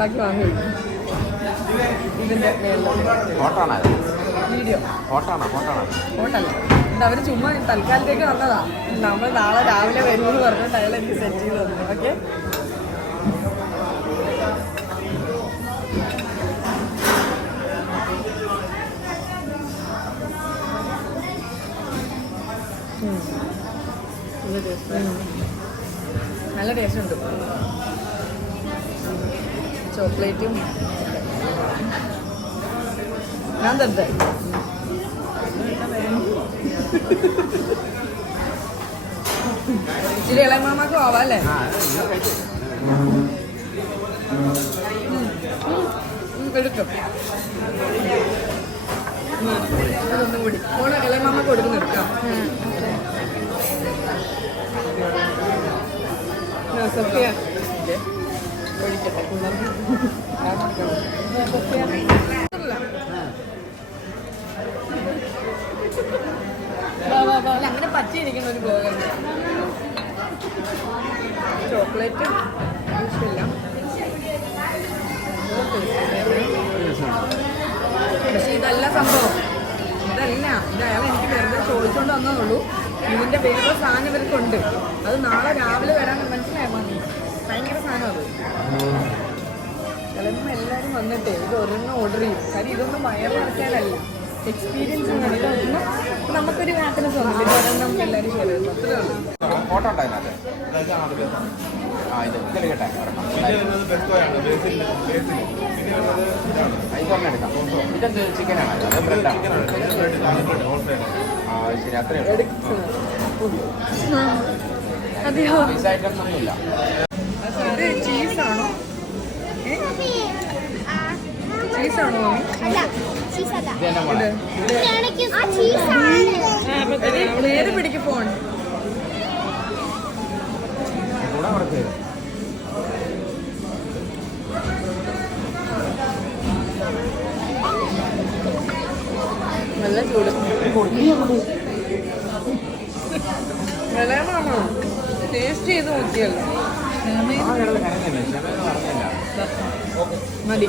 ഓർഡറാക്കി വാങ്ങി ഇതിൻ്റെ വീഡിയോ ഫോട്ടോല്ല ഇത് അവർ ചുമ്മാ തൽക്കാലത്തേക്ക് വന്നതാ. നമ്മൾ നാളെ രാവിലെ വരുമെന്ന് പറഞ്ഞിട്ട് അയാൾ എനിക്ക് സെറ്റ് ചെയ്ത് തന്നു. ഓക്കെ, നല്ല ടേസ്റ്റ് ഉണ്ട്. ചോക്ലേറ്റും ഞാൻ തരട്ടെ. ഇച്ചിരി ഇളയമാമാക്കും ആവാം അല്ലേ? എടുക്കും അതൊന്നും കൂടി ഫോണ് ഇളയമാമ കൊടുക്കുന്ന എടുക്കാം. സത്യ ഒഴിക്കട്ടെ. അങ്ങനെ പച്ചയിരിക്കുന്ന ഒരു ബോഗുണ്ട്. ചോക്ലേറ്റ് ഇഷ്ടമില്ല, പക്ഷെ ഇതല്ല സംഭവം. ഇതല്ല, ഇത് അയാൾ എനിക്ക് വെറുതെ ചോദിച്ചുകൊണ്ട് വന്നതുള്ളൂ. ഇതിൻ്റെ വേറെ സാധനം ഇവർക്കുണ്ട്. അത് നാളെ രാവിലെ വരാൻ മനസ്സിലായാൽ മതി. ഭയങ്കര സാധനം അത്. ചിലപ്പോൾ എല്ലാവരും വന്നിട്ടേ ഇത് ഒരെണ്ണം ഓർഡർ ചെയ്യും. കാര്യം ഇതൊന്നും വയറ് നിറയ്ക്കാനല്ല, എക്സ്പീരിയൻസ് ആണ്. ഇതൊന്നും നമുക്കൊരു ഹാപ്പിനെസ് വന്നില്ല. ഇത് ഒരെണ്ണം എല്ലാവരും ഷെയർ ചെയ്യുന്നു. അത്രേ ഉള്ളൂ. അതെയോ? ഇത് ചീസാണോ? ചീസാണോ നേരെ പിടിക്ക് ഫോൺ. നല്ല ചൂട്. വിലമാണോ? ടേസ്റ്റ് ചെയ്ത് നോക്കിയല്ലോ. മതി.